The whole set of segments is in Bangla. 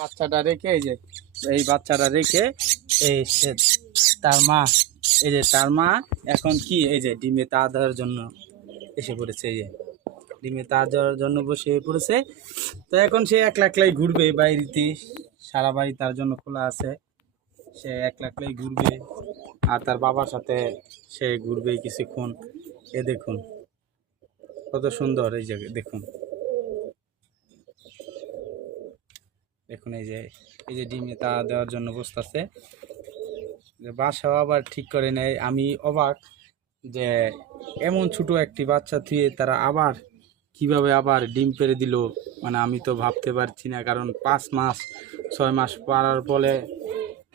বাচ্চাটা রেখে এই বাচ্চাটা রেখে এই তার মা তার মা এখন কি ডিমে তা দেওয়ার জন্য এসে পড়েছে। ডিমে তা দেওয়ার জন্য বসে পড়েছে। তো এখন সে একলা একলাই ঘুরবে বাইরেতে, সারা বাড়ি তার জন্য খোলা আছে, সে একলা একলাই ঘুরবে আর তার বাবার সাথে সে ঘুরবে কিছুক্ষণ। দেখুন কত সুন্দর এই জায়গায়, দেখুন দেখুন এই যে ডিমে তা দেওয়ার জন্য বসতেছে। বাসাও আবার ঠিক করে নেয়। আমি অবাক যে এমন ছোট একটি বাচ্চা থুয়ে তারা আবার কিভাবে আবার ডিম পেড়ে দিল, মানে আমি তো ভাবতে পারছি না। কারণ 5 মাস 6 মাস পারার ফলে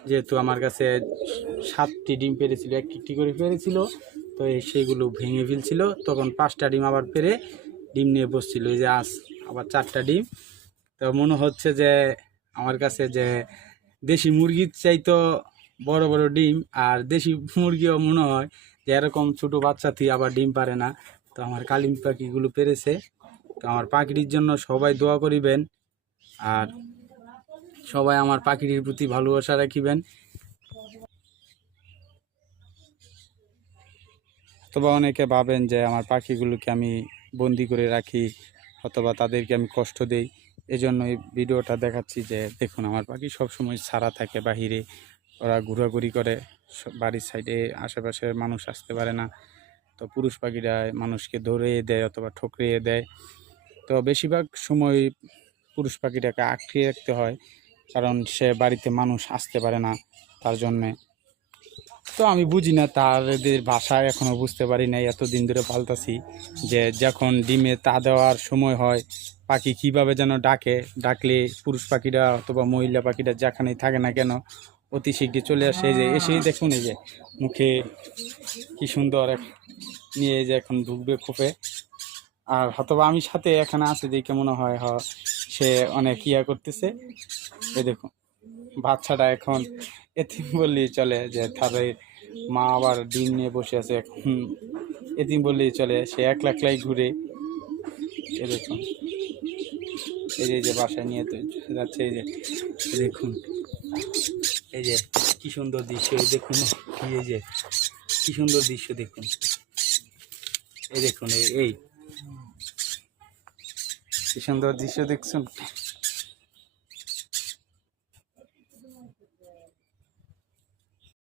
যেহেতু আমার কাছে 7টি ডিম পেড়েছিল, একটি করে পেড়েছিল, তো সেগুলো ভেঙে ফেলছিল। তখন 5টা ডিম আবার পেড়ে ডিম নিয়ে বসছিল। এই যে আজ আবার 4টা ডিম। তো মনে হচ্ছে যে আমার কাছে যে দেশি মুরগির চাইতো বড় বড় ডিম, আর দেশি মুরগিও মনে হয় যে এরকম ছোটো বাচ্চা থেকে আবার ডিম পারে না। তো আমার কালিম পাখিগুলো পেরেছে। তো আমার পাখিটির জন্য সবাই দোয়া করিবেন, আর সবাই আমার পাখিটির প্রতি ভালোবাসা রাখিবেন। অথবা অনেকে ভাবেন যে আমার পাখিগুলোকে আমি বন্দি করে রাখি অথবা তাদেরকে আমি কষ্ট দেই। এজন্য এই ভিডিওটা দেখাচ্ছি যে দেখুন আমার পাখি সবসময় ছাড়া থাকে বাহিরে, ওরা ঘোরাঘুরি করে, বাড়ির সাইডে আশেপাশের মানুষ আসতে পারে না। তো পুরুষ পাখিরা মানুষকে ধরিয়ে দেয় অথবা ঠকরিয়ে দেয়। তো বেশিরভাগ সময় পুরুষ পাখিটাকে আটকে রাখতে হয়, কারণ সে বাড়িতে মানুষ আসতে পারে না তার জন্যে। তো আমি বুঝি না, তাদের ভাষায় এখনও বুঝতে পারি নাই, এতদিন ধরে পাল্টাছি যে যখন ডিমে তা দেওয়ার সময় হয় পাখি কিভাবে যেন ডাকলে পুরুষ পাখিরা অথবা মহিলা পাখিরা যেখানেই থাকে না কেন অতি শীঘ্রই চলে আসে। এসেই দেখুন এই যে মুখে কি সুন্দর নিয়ে যে এখন ঢুকবে খোপে। আর অথবা আমি সাথে এখানে আছে দেখে মনে হয় সে অনেক ইয়া করতেছে। এই দেখুন বাচ্চাটা এখন এতিম বললেই চলে, যে তাদের মা আবার ডিম নিয়ে বসে আছে, এখন এতিম বললেই চলে, সে একলা একলাই ঘুরে। এই দেখুন এই যে বাসায় নিয়ে তো যাচ্ছে। এই যে দেখুন এই যে কি সুন্দর দৃশ্য, এই দেখুন এই যে কি সুন্দর দৃশ্য দেখুন। এই দেখুন এই কি সুন্দর দৃশ্য দেখছেন।